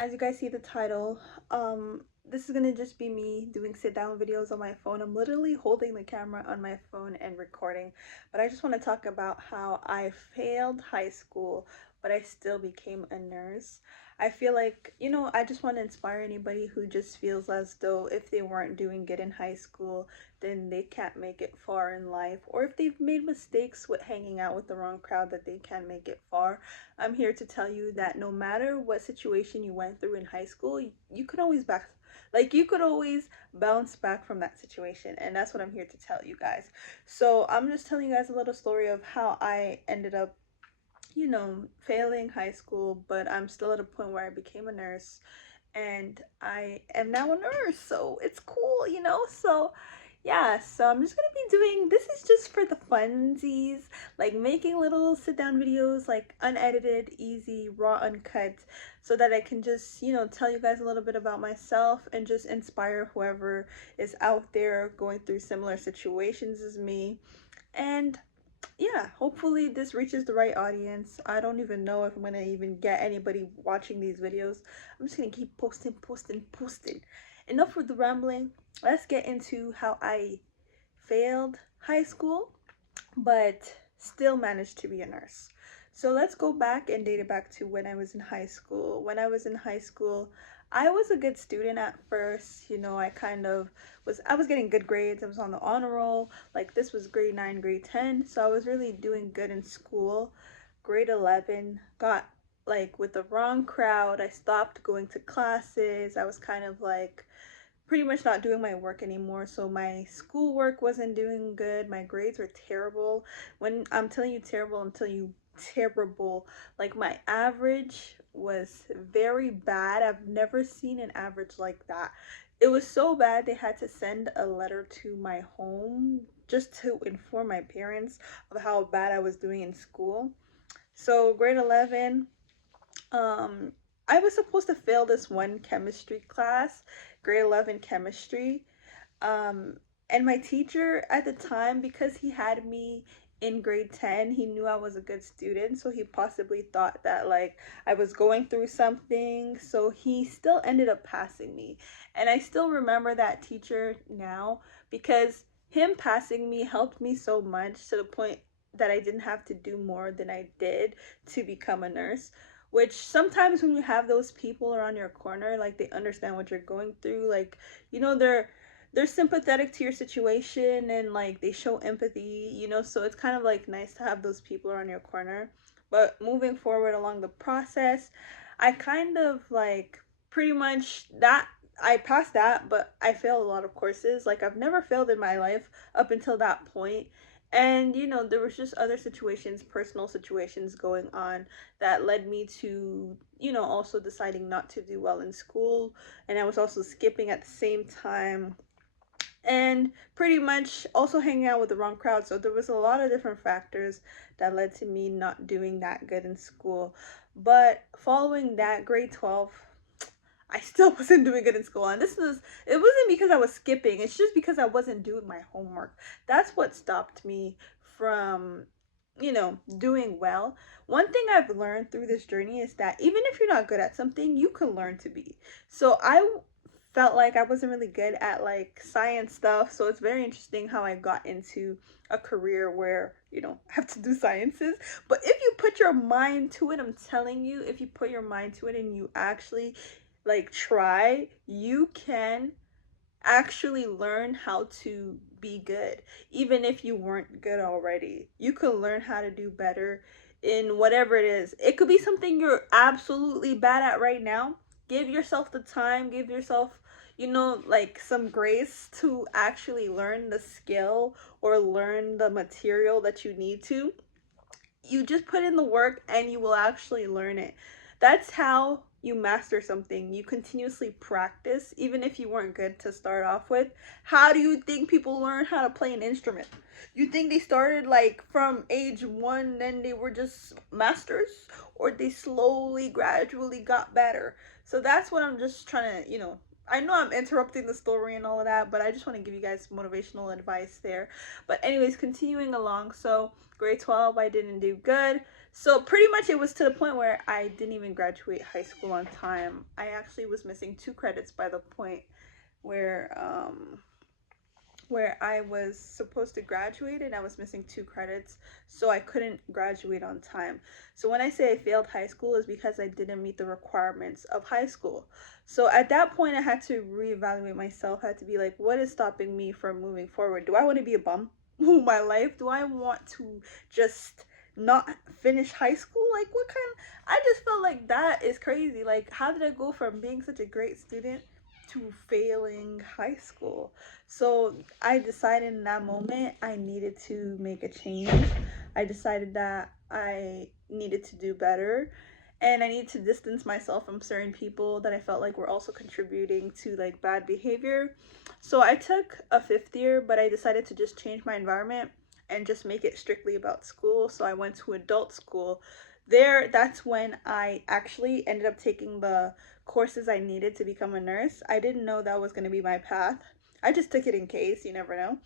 As you guys see the title, this is gonna just be me doing sit down videos on my phone. I'm literally holding the camera on my phone and recording, but I just want to talk about how I failed high school, but I still became a nurse. I feel like, I just want to inspire anybody who just feels as though if they weren't doing good in high school, then they can't make it far in life, or if they've made mistakes with hanging out with the wrong crowd, that they can't make it far. I'm here to tell you that no matter what situation you went through in high school, you could always you could always bounce back from that situation, and that's what I'm here to tell you guys. So I'm just telling you guys a little story of how I ended up, failing high school, but I'm still at a point where I became a nurse, and I am now a nurse, so it's cool. So yeah, so I'm just gonna be doing this is just for the funsies, like making little sit down videos, like unedited, easy, raw, uncut, so that I can just, tell you guys a little bit about myself and just inspire whoever is out there going through similar situations as me. And yeah, hopefully this reaches the right audience. I don't even know if I'm gonna even get anybody watching these videos. I'm just gonna keep posting, posting, posting. Enough with the rambling. Let's get into how I failed high school, but still managed to be a nurse. So let's go back and date it back to when I was in high school. When I was in high school, I was a good student at first. I was getting good grades. I was on the honor roll. Like this was grade 9, grade 10. So I was really doing good in school. Grade 11 got like with the wrong crowd. I stopped going to classes. I was kind of like pretty much not doing my work anymore. So my schoolwork wasn't doing good. My grades were terrible. When I'm telling you terrible, I'm telling you terrible. Like my average was very bad. I've never seen an average like that. It was so bad they had to send a letter to my home just to inform my parents of how bad I was doing in school. So grade 11, um, I was supposed to fail this one chemistry class, grade 11 chemistry. Um, and my teacher at the time, because he had me in grade 10, he knew I was a good student. So he possibly thought that like I was going through something. So he still ended up passing me. And I still remember that teacher now because him passing me helped me so much to the point that I didn't have to do more than I did to become a nurse, which sometimes when you have those people around your corner, like they understand what you're going through, like, they're sympathetic to your situation, and like they show empathy, so it's kind of like nice to have those people around your corner. But moving forward along the process, I kind of like pretty much that I passed that, but I failed a lot of courses. Like I've never failed in my life up until that point. And there was just other situations, personal situations going on that led me to, also deciding not to do well in school. And I was also skipping at the same time, and pretty much also hanging out with the wrong crowd. So there was a lot of different factors that led to me not doing that good in school. But following that, grade 12, I still wasn't doing good in school. And it wasn't because I was skipping, it's just because I wasn't doing my homework. That's what stopped me from, doing well. One thing I've learned through this journey is that even if you're not good at something, you can learn to be. So I felt like I wasn't really good at like science stuff. So it's very interesting how I got into a career where, I have to do sciences. But if you put your mind to it, I'm telling you, if you put your mind to it and you actually like try, you can actually learn how to be good. Even if you weren't good already, you can learn how to do better in whatever it is. It could be something you're absolutely bad at right now. Give yourself the time, give yourself, like some grace to actually learn the skill or learn the material that you need to. You just put in the work and you will actually learn it. That's how you master something. You continuously practice, even if you weren't good to start off with. How do you think people learn how to play an instrument? You think they started like from age 1 and they were just masters, or they slowly, gradually got better? So that's what I'm just trying to, I know I'm interrupting the story and all of that, but I just want to give you guys motivational advice there. But anyways, continuing along. So grade 12, I didn't do good. So pretty much it was to the point where I didn't even graduate high school on time. I actually was missing 2 credits by the point where I was supposed to graduate, and I was missing 2 credits, so I couldn't graduate on time. So when I say I failed high school is because I didn't meet the requirements of high school. So at that point I had to reevaluate myself. I had to be like, what is stopping me from moving forward? Do I want to be a bum all my life? Do I want to just not finish high school? Like, what kind I just felt like that is crazy. Like, how did I go from being such a great student to failing high school? So I decided in that moment I needed to make a change. I decided that I needed to do better, and I needed to distance myself from certain people that I felt like were also contributing to like bad behavior. So I took a 5th year, but I decided to just change my environment and just make it strictly about school. So I went to adult school. That's when I actually ended up taking the courses I needed to become a nurse. I didn't know that was going to be my path. I just took it in case, you never know.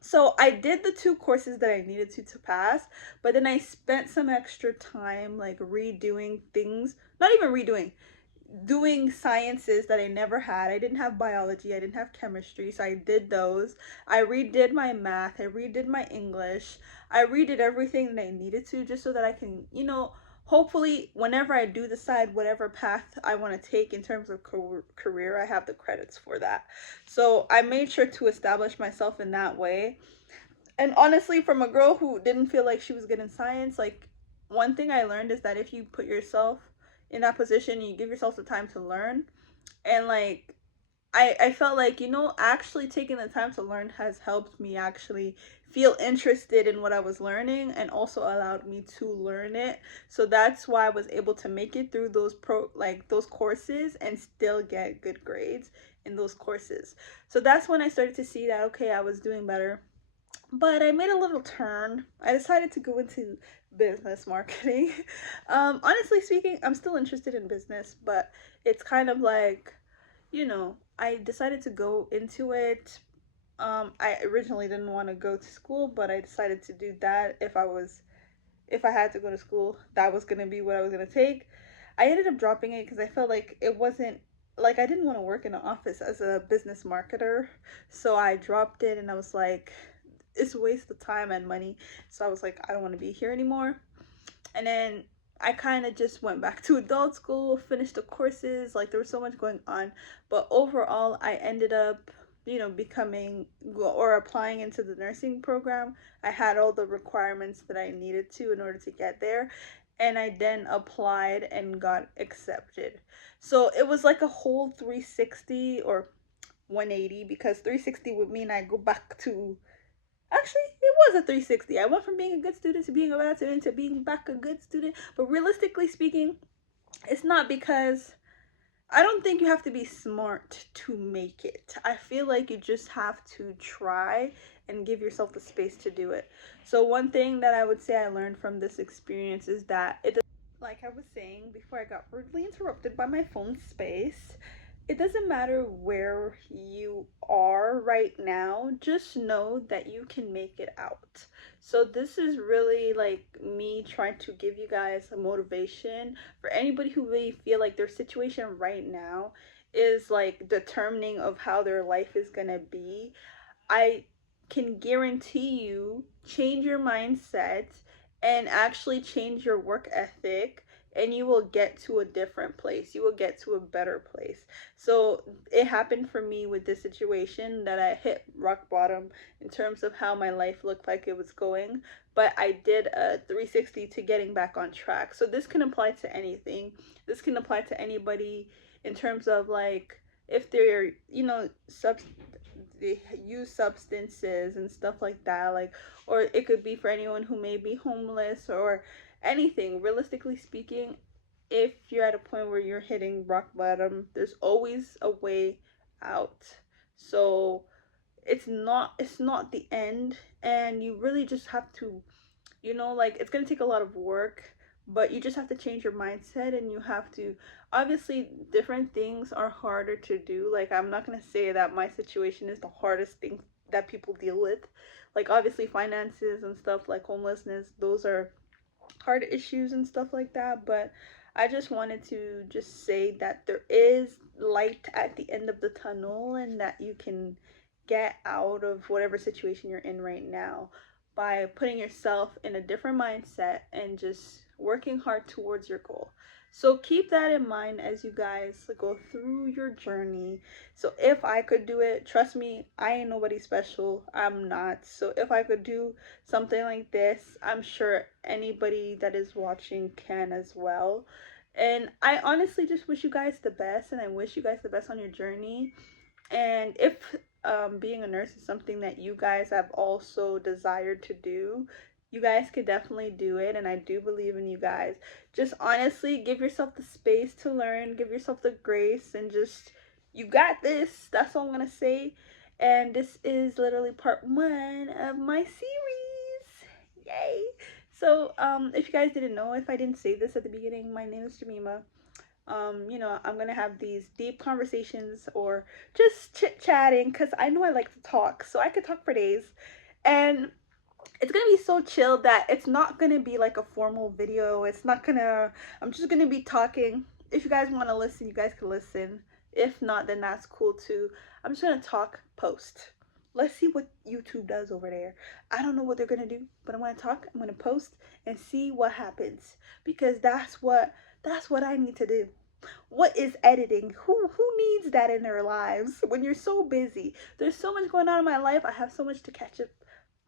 So I did the 2 courses that I needed to pass, but then I spent some extra time like redoing things, not even redoing, doing sciences that I never had. I didn't have biology, I didn't have chemistry, so I did those. I redid my math, I redid my English, I redid everything that I needed to, just so that I can, hopefully whenever I do decide whatever path I want to take in terms of career, I have the credits for that. So I made sure to establish myself in that way. And honestly, from a girl who didn't feel like she was good in science, like, one thing I learned is that if you put yourself in that position, you give yourself the time to learn. And like, I felt like, actually taking the time to learn has helped me actually feel interested in what I was learning, and also allowed me to learn it. So that's why I was able to make it through those courses and still get good grades in those courses. So that's when I started to see that, okay, I was doing better. But I made a little turn. I decided to go into business marketing. Honestly speaking, I'm still interested in business, but it's kind of like, I decided to go into it. I originally didn't want to go to school, but I decided to do that. If I had to go to school, that was gonna be what I was gonna take. I ended up dropping it because I felt like it wasn't, like, I didn't want to work in an office as a business marketer. So I dropped it, and I was like, it's a waste of time and money. So I was like, I don't want to be here anymore. And then I kind of just went back to adult school, finished the courses. Like, there was so much going on, but overall I ended up, becoming or applying into the nursing program. I had all the requirements that I needed to in order to get there, and I then applied and got accepted. So it was like a whole 360, or 180, because 360 would mean I go back to, actually, it was a 360. I went from being a good student to being a bad student to being back a good student. But realistically speaking, it's not, because I don't think you have to be smart to make it. I feel like you just have to try and give yourself the space to do it. So one thing that I would say I learned from this experience is that like I was saying before I got rudely interrupted by my phone space, it doesn't matter where you are right now, just know that you can make it out. So this is really like me trying to give you guys a motivation for anybody who really feel like their situation right now is like determining of how their life is gonna be. I can guarantee you, change your mindset and actually change your work ethic, and you will get to a different place. You will get to a better place. So it happened for me with this situation, that I hit rock bottom in terms of how my life looked like it was going, but I did a 360 to getting back on track. So this can apply to anything. This can apply to anybody in terms of like, if they're, they use substances and stuff like that, like, or it could be for anyone who may be homeless or anything. Realistically speaking, if you're at a point where you're hitting rock bottom, there's always a way out. So it's not the end, and you really just have to, like, it's going to take a lot of work, but you just have to change your mindset, and you have to, obviously different things are harder to do. Like, I'm not going to say that my situation is the hardest thing that people deal with. Like, obviously finances and stuff like homelessness, those are heart issues and stuff like that, but I just wanted to just say that there is light at the end of the tunnel and that you can get out of whatever situation you're in right now by putting yourself in a different mindset and just working hard towards your goal. So keep that in mind as you guys go through your journey. So if I could do it, trust me, I ain't nobody special. I'm not. So if I could do something like this, I'm sure anybody that is watching can as well. And I honestly just wish you guys the best, and I wish you guys the best on your journey. And if being a nurse is something that you guys have also desired to do, you guys could definitely do it. And I do believe in you guys. Just honestly give yourself the space to learn, give yourself the grace, and just, you got this. That's all I'm going to say. And this is literally part 1 of my series. Yay! So, if you guys didn't know, if I didn't say this at the beginning, my name is Jamima. I'm gonna have these deep conversations or just chit-chatting because I know I like to talk, so I could talk for days. And it's gonna be so chill that it's not gonna be like a formal video. It's not gonna, I'm just gonna be talking. If you guys want to listen, you guys can listen. If not, then that's cool too. I'm just gonna talk, post. Let's see what YouTube does over there. I don't know what they're gonna do, but I'm gonna talk, I'm gonna post and see what happens, because that's what I need to do. What is editing? Who needs that in their lives when you're so busy? There's so much going on in my life. I have so much to catch up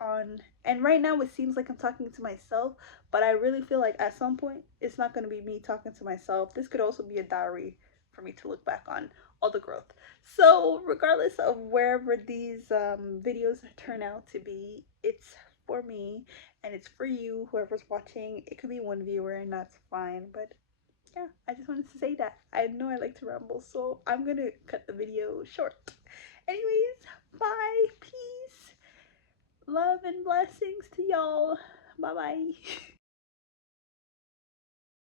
on. And right now it seems like I'm talking to myself, but I really feel like at some point it's not going to be me talking to myself. This could also be a diary for me to look back on all the growth. So regardless of wherever these videos turn out to be, it's for me and it's for you, whoever's watching. It could be one viewer and that's fine, but yeah, I just wanted to say that. I know I like to ramble, so I'm gonna cut the video short. Anyways, bye, peace, love, and blessings to y'all. Bye bye.